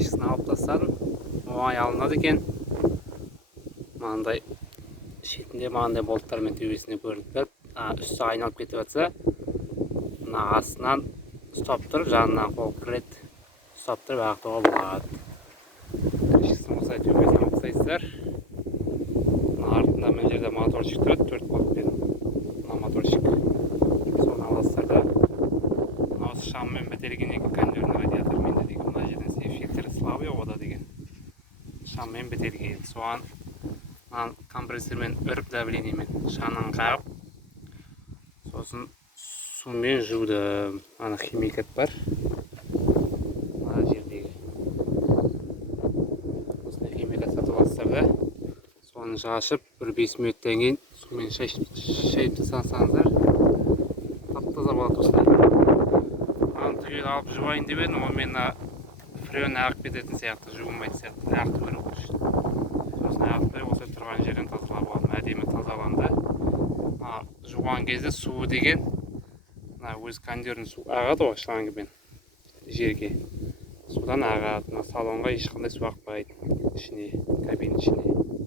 крышасын алып тастадым. Оңай алынады екен. Мынандай шетінде мынандай болттармен төбесіне көрініп тұр. Үсті айналып кетіп жатса, мына астынан ұстап тұрып, жанынан қол кіреді. Ұстап тұрып ағытуға болады. Крышасын осылай төбесіне алып тастайсыздар. Артында мына жерде моторчик тұрады, 4 болтпен. Мына моторчик. Соны аласыздар да. Осы шаммен бітелген екен кондерный радиатор менде деген. Мына жерден фильтрі слабый ода деген. Шаммен бітелген. Соған компрессормен үріп давлениемен шанын қағып, сосын сумен жудым. Ана химикат бар. Мына жердегі. Осындай химикат сатып аласыздар да. Соны шашып, бір 5 минуттан кейін сумен шайып тастасаңыздар, тап-таза болады осылай. Түгел алып жуайын деп едім, онымен фреон ағып кететін сияқты, жуылмайтын сияқты. Ағыту керек ол үшін. Сосын ағытып беріп, осы тұрған жерден тазалап алдым. Әдемі тазаланды. Жуған кезде суы деген, өз кондердің су ағады ғой шлангымен жерге. Судан ағады. Салонға ешқандай су ақпайды ішіне, кабин ішіне.